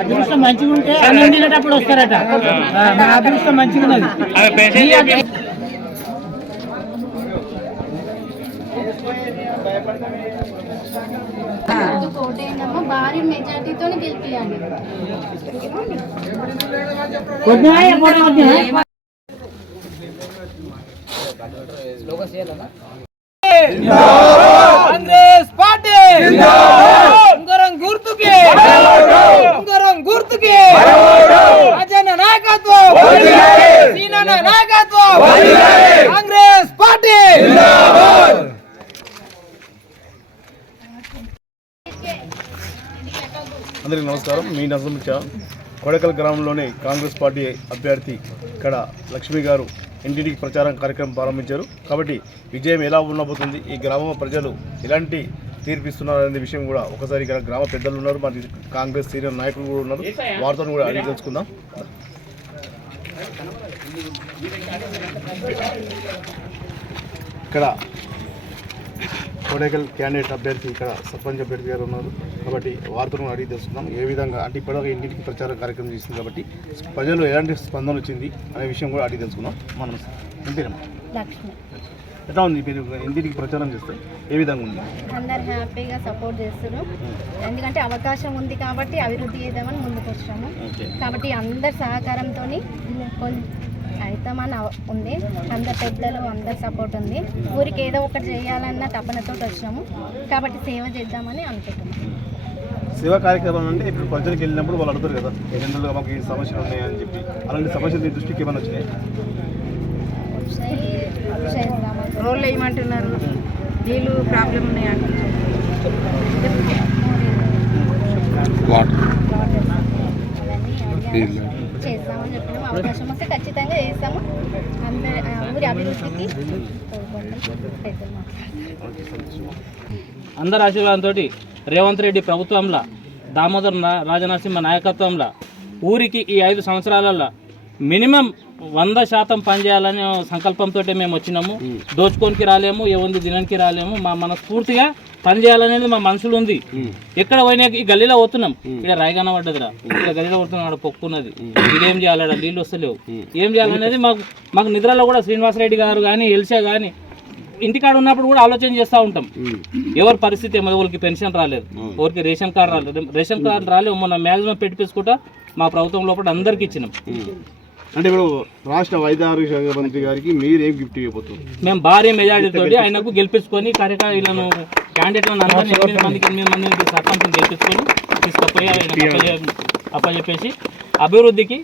అదృష్టం మంచిగా ఉంటే అన్నం తినేటప్పుడు వస్తారట. నా అదృష్టం మంచిగా ఉన్నది. భారీ మెజార్టీతో గెలిపియండి. కాంగ్రెస్ పార్టీ ఉంగరం గుర్తుకి, ఉంగరం గుర్తుకి రాజన్న నాయకత్వం, సీనన్న నాయకత్వం, కాంగ్రెస్ పార్టీ. అందరికీ నమస్కారం. మీ నజం చా కొడకల్ గ్రామంలోని కాంగ్రెస్ పార్టీ అభ్యర్థి ఇక్కడ లక్ష్మి గారు ఇంటింటికి ప్రచారం కార్యక్రమం ప్రారంభించారు. కాబట్టి విజయం ఎలా ఉండబోతుంది, ఈ గ్రామ ప్రజలు ఎలాంటి తీర్పిస్తున్నారు అనే విషయం కూడా ఒకసారి ఇక్కడ గ్రామ పెద్దలు ఉన్నారు, మరి కాంగ్రెస్ సీనియర్ నాయకులు కూడా ఉన్నారు, వారితో కూడా అడిగి తెలుసుకుందాం. ఇక్కడ కొడైకల్ క్యాండిడేట్ అభ్యర్థి ఇక్కడ సర్పంచ్ అభ్యర్థి గారు ఉన్నారు, కాబట్టి వారితో అడిగి తెలుసుకుందాం ఏ విధంగా అంటే ఇప్పటివరకు ఇంటింటికి ప్రచార కార్యక్రమం చేస్తుంది కాబట్టి ప్రజలు ఎలాంటి స్పందన వచ్చింది అనే విషయం కూడా అడిగి తెలుసుకుందాం. మనం ఎట్లా ఉంది మీరు ఇంటింటికి ప్రచారం చేస్తే ఏ విధంగా ఉంది? అందరు హ్యాపీగా సపోర్ట్ చేస్తున్నారు, ఎందుకంటే అవకాశం ఉంది కాబట్టి అభివృద్ధి చేద్దామని ముందుకు వచ్చాము. కాబట్టి అందరి సహకారంతో అవుతామని ఉంది, అందరు పెద్దలు అందరు సపోర్ట్ ఉంది. ఊరికి ఏదో ఒకటి చేయాలన్న తపనతో వచ్చాము కాబట్టి సేవ చేద్దామని అనుకుంటున్నాం. సేవా కార్యక్రమం అంటే ఇప్పుడు ప్రజలకు వెళ్ళినప్పుడు వాళ్ళు అడుగుతారు కదా ఎందులో మాకు ఈ సమస్యలు ఉన్నాయని చెప్పి, అలాంటి సమస్యలు మీ దృష్టికి ఏమైనా వచ్చినాయి? రోడ్లు వేయమంటున్నారు, నీళ్ళు ప్రాబ్లం ఉన్నాయి అంటున్నారు, చేస్తామని చెప్పినాము. అవకాశం వస్తే ఖచ్చితంగా చేస్తాము. ఊరి అభివృద్ధికి అందరి ఆశీర్వాదంతో రేవంత్ రెడ్డి ప్రభుత్వంలో దామోదర్ రాజనరసింహ నాయకత్వంలో ఊరికి ఈ 5 సంవత్సరాలలో మినిమం 100% పనిచేయాలనే సంకల్పంతో మేము వచ్చినాము. దోచుకోనికి రాలేము, ఏముంది దినానికి రాలేము, మా మనస్ఫూర్తిగా పనిచేయాలనేది మా మనసులో ఉంది. ఎక్కడ పోయినా ఈ గల్లీలో పోతున్నాం, ఇక్కడ రాయిగాన పడ్డదిరా, ఇక్కడ గల్లీలో పోతున్నాం, అక్కడ పొక్కున్నది, ఇదేం చేయాలి, నీళ్ళు వస్తలేవు, ఏం చేయాలనేది మాకు నిద్రలో కూడా శ్రీనివాసరెడ్డి గారు కానీ ఎల్సా కానీ ఇంటికాడ ఉన్నప్పుడు కూడా ఆలోచన చేస్తూ ఉంటాం. ఎవరి పరిస్థితి ఏమో, ఎవరికి పెన్షన్ రాలేదు, ఎవరికి రేషన్ కార్డు రాలేదు, రేషన్ కార్డు రాలేదు, మొన్న మ్యాక్సిమం పెట్టించుకుంటా మా ప్రభుత్వం లోపల అందరికి ఇచ్చినాం. అంటే ఇప్పుడు రాష్ట్ర వైద్య ఆరోగ్య శాఖ మంత్రి గారికి మీరు ఏం గిఫ్ట్ ఇవ్వబోతున్నారు? మేము భారీ మెజారిటీతో ఆయనకు గెలిపించుకొని వీళ్ళను క్యాండిడేట్లను అందరినీ 8 మందిని సర్పంచ్ని గెలిపించుకొని తీసుకుపోయి అప్పచెప్పేసి అభివృద్ధికి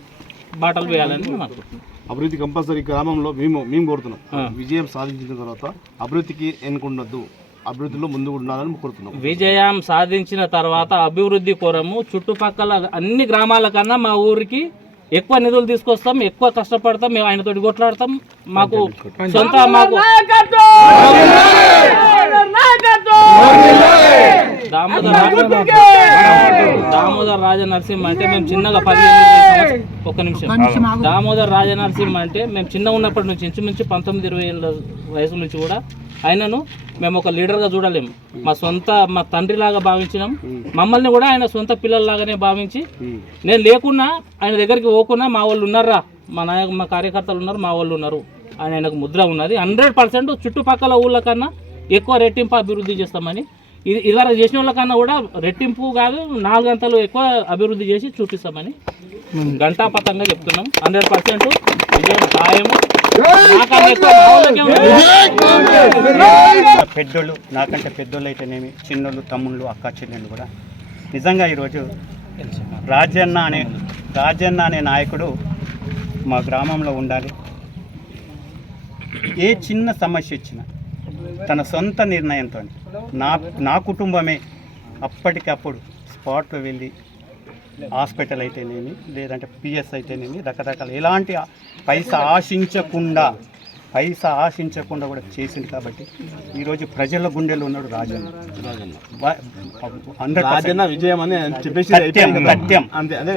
బాటలు వేయాలని మేము అనుకుంటున్నాం. అభివృద్ధి కంపల్సరీ గ్రామంలో మేము కోరుతున్నాం. విజయం సాధించిన తర్వాత అభివృద్ధికి ఎన్నుకున్నద్దు, అభివృద్ధిలో ముందు ఉండాలని కోరుతున్నాం. విజయం సాధించిన తర్వాత అభివృద్ధి కోరము. చుట్టుపక్కల అన్ని గ్రామాల కన్నా మా ఊరికి ఎక్కువ నిధులు తీసుకొస్తాం, ఎక్కువ కష్టపడతాం, మేము ఆయనతోటి కొట్లాడతాం. మాకు సొంత దామోదర్ రాజనరసింహ అంటే మేము చిన్నగా 15 దామోదర్ రాజనరసింహ అంటే మేము చిన్నగా ఉన్నప్పటి నుంచి ఇంచుమించు 19-20 ఏళ్ళ వయసు నుంచి కూడా ఆయనను మేము ఒక లీడర్గా చూడలేము. మా తండ్రిలాగా భావించినాం. మమ్మల్ని కూడా ఆయన సొంత పిల్లల్లాగానే భావించి, నేను లేకున్నా ఆయన దగ్గరికి పోకున్నా మా వాళ్ళు ఉన్నారా, మా కార్యకర్తలు ఉన్నారు, మా వాళ్ళు ఉన్నారు అని ఆయనకు ముద్ర ఉన్నది. 100% చుట్టుపక్కల ఊళ్ళ కన్నా ఎక్కువ రెట్టింపు అభివృద్ధి చేస్తామని, ఇదివరకు చేసిన వాళ్ళకన్నా కూడా రెట్టింపు కాదు 4 గంటలు ఎక్కువ అభివృద్ధి చేసి చూపిస్తామని గంటాపతంగా చెప్తున్నాం. 100% విజయం ఖాయము. పెద్దోళ్ళు, నాకంటే పెద్దోళ్ళు అయితేనేమి, చిన్నోళ్ళు, తమ్ముళ్ళు, అక్క చెల్లెళ్ళు కూడా నిజంగా ఈరోజు రాజన్న అనే నాయకుడు మా గ్రామంలో ఉండాలి. ఏ చిన్న సమస్య వచ్చినా తన సొంత నిర్ణయంతో నా కుటుంబమే అప్పటికప్పుడు స్పాట్లో వెళ్ళి హాస్పిటల్ అయితేనేమి, లేదంటే పిఎస్ అయితేనేమి, రకరకాల ఎలాంటి పైసా ఆశించకుండా కూడా చేసింది. కాబట్టి ఈరోజు ప్రజల గుండెలో ఉన్నాడు రాజన్న. విజయం అని సత్యం.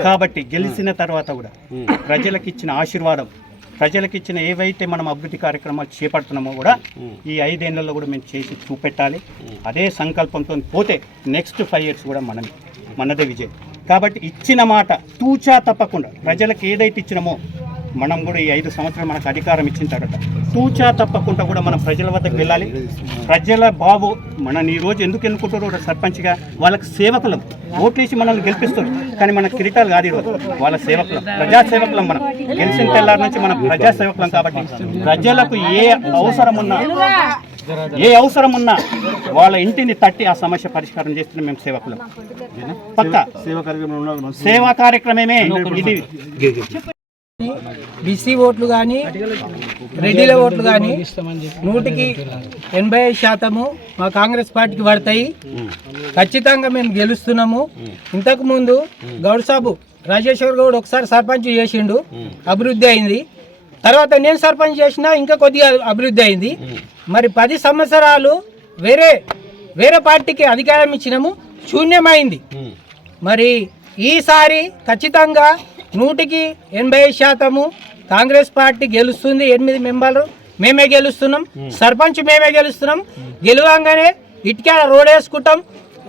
కాబట్టి గెలిచిన తర్వాత కూడా ప్రజలకు ఇచ్చిన ఆశీర్వాదం ప్రజలకు ఇచ్చిన ఏవైతే మనం అభివృద్ధి కార్యక్రమాలు చేపడుతున్నామో కూడా ఈ 5 ఏళ్లలో కూడా మేము చేసి చూపెట్టాలి. అదే సంకల్పంతో పోతే నెక్స్ట్ 5 years కూడా మనదే విజయం. కాబట్టి ఇచ్చిన మాట తూచా తప్పకుండా ప్రజలకు ఏదైతే ఇచ్చినామో మనం కూడా ఈ 5 సంవత్సరాలు మనకు అధికారం ఇచ్చిన తర్వాత తూచా తప్పకుండా కూడా మనం ప్రజల వద్దకు వెళ్ళాలి. ప్రజల బాబు మనని ఈరోజు ఎందుకు ఎన్నుకుంటారో సర్పంచ్గా వాళ్ళకి సేవకులం, ఓట్లేసి మనల్ని గెలిపిస్తారు. కానీ మన కిరీటాలు కాదు ఈరోజు, వాళ్ళ సేవకులం, ప్రజాసేవకులం. మనం గెలిచిన తెల్లారి నుంచి మనం ప్రజాసేవకులం. కాబట్టి ప్రజలకు ఏ అవసరం ఉన్నా వాళ్ళ ఇంటిని తట్టి ఆ సమస్య పరిష్కారం చేస్తున్న మేము సేవకులం. పక్క సేవా కార్యక్రమమే ఇది. బీసీ ఓట్లు కానీ రెడ్డిల ఓట్లు కానీ 100% మా కాంగ్రెస్ పార్టీకి పడతాయి. ఖచ్చితంగా మేము గెలుస్తున్నాము. ఇంతకుముందు గౌడ్ సాబు రాజేశ్వర్ గౌడ్ ఒకసారి సర్పంచ్ చేసిండు, అభివృద్ధి అయింది. తర్వాత నేను సర్పంచ్ చేసినా ఇంకా కొద్దిగా అభివృద్ధి అయింది. మరి 10 సంవత్సరాలు వేరే పార్టీకి అధికారం ఇచ్చినాము, శూన్యమైంది. మరి ఈసారి ఖచ్చితంగా 100% కాంగ్రెస్ పార్టీ గెలుస్తుంది. 8 మెంబర్లు మేమే గెలుస్తున్నాం, సర్పంచ్ మేమే గెలుస్తున్నాం. గెలవంగానే ఇటుక రోడ్ వేసుకుంటాం.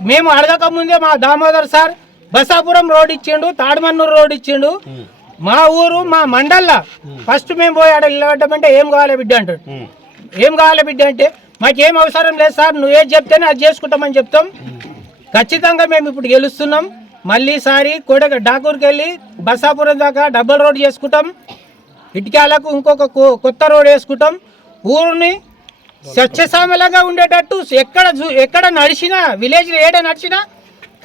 మేము అడగక ముందే మా దామోదర్ సార్ బసాపురం రోడ్ ఇచ్చిండు, తాడుమన్నూరు రోడ్ ఇచ్చిండు. మా ఊరు మా మండల్లో ఫస్ట్ మేము పోయి ఆడ నిలబడ్డామంటే ఏం కావాలి బిడ్డ అంటాడు. ఏం కావాలి బిడ్డ అంటే మాకేం అవసరం లేదు సార్, నువ్వేం చెప్తేనే అది చేసుకుంటామని చెప్తాం. ఖచ్చితంగా మేము ఇప్పుడు గెలుస్తున్నాం. మళ్ళీసారి డాకూర్కి వెళ్ళి బసాపురం దాకా డబుల్ రోడ్ చేసుకుంటాం. ఇటుకాలకు ఇంకొక కొత్త రోడ్ వేసుకుంటాం. ఊరిని స్వచ్ఛసామలంగా ఉండేటట్టు ఎక్కడ నడిచినా, విలేజ్లో ఏడ నడిచినా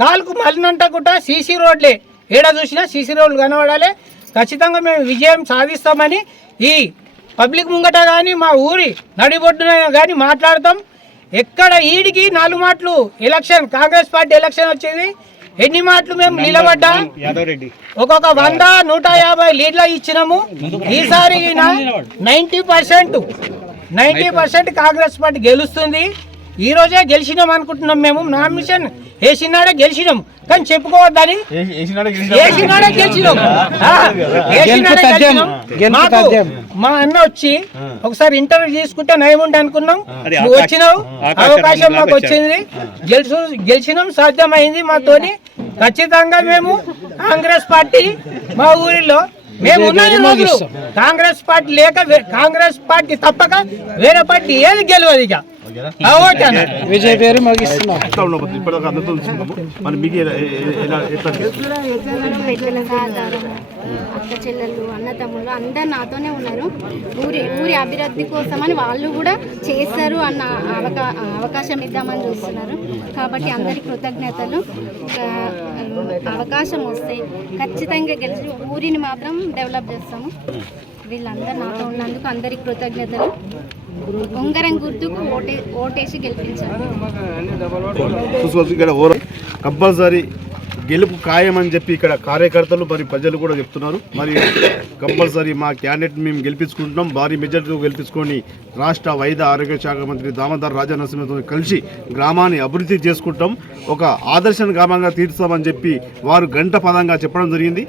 కాలుకు మలినంటకుండా సీసీ రోడ్లే, ఏడ చూసినా సీసీ రోడ్లు కనబడాలి. ఖచ్చితంగా మేము విజయం సాధిస్తామని ఈ పబ్లిక్ ముంగట కానీ మా ఊరి నడిబొడ్డున కానీ మాట్లాడతాం. ఎక్కడ ఈడికి 4 మాటలు ఎలక్షన్, కాంగ్రెస్ పార్టీ ఎలక్షన్ వచ్చింది. ఎన్ని మాటలు మేము నిలబడ్డా ఒక్కొక్క 100, 150 లీడ్ల ఇచ్చినాము. ఈసారి 90% కాంగ్రెస్ పార్టీ గెలుస్తుంది. ఈ రోజే గెలిచినాం అనుకుంటున్నాం. మేము నామినేషన్ వేసినాడే గెలిచినాం, కానీ చెప్పుకోవద్దని వేసినాడే గెలిచినాం. మా అన్న వచ్చి ఒకసారి ఇంటర్వ్యూ తీసుకుంటే నయముండి అనుకున్నాం. నువ్వు వచ్చినావు, అవకాశం మాకు వచ్చింది, గెలిచినాం, సాధ్యమైంది మాతోని. ఖచ్చితంగా మేము కాంగ్రెస్ పార్టీ మా ఊరిలో మేము ఉన్నది రోజులు కాంగ్రెస్ పార్టీ కాంగ్రెస్ పార్టీ తప్పక వేరే పార్టీ ఏది గెలవదు. ఇక విజయ్ పేరు పెద్దల సహకారం, అక్క చెల్లెళ్ళు, అన్నతమ్ముళ్ళు అందరు నాతోనే ఉన్నారు. ఊరి అభివృద్ధి కోసమని వాళ్ళు కూడా చేస్తారు అన్న అవకాశం ఇద్దామని చూస్తున్నారు. కాబట్టి అందరి కృతజ్ఞతలు. అవకాశం వస్తే ఖచ్చితంగా గెలిచి ఊరిని మాత్రం డెవలప్ చేస్తాము. వీళ్ళందరూ నాతో ఉన్నందుకు అందరికి కృతజ్ఞతలు. ఉంగరం గుర్తుకు ఓటేసి గెలిపించారు. కంపల్సరీ గెలుపు ఖాయమని చెప్పి ఇక్కడ కార్యకర్తలు మరి ప్రజలు కూడా చెప్తున్నారు. మరి కంపల్సరీ మా క్యాండిడేట్ మేము గెలిపించుకుంటున్నాం, భారీ మెజార్టీతో గెలిపించుకొని రాష్ట్ర వైద్య ఆరోగ్య శాఖ మంత్రి దామోదర్ రాజనరసింహతో కలిసి గ్రామాన్ని అభివృద్ధి చేసుకుంటాం, ఒక ఆదర్శ గ్రామంగా తీర్చామని చెప్పి వారు గంట పదంగా చెప్పడం జరిగింది.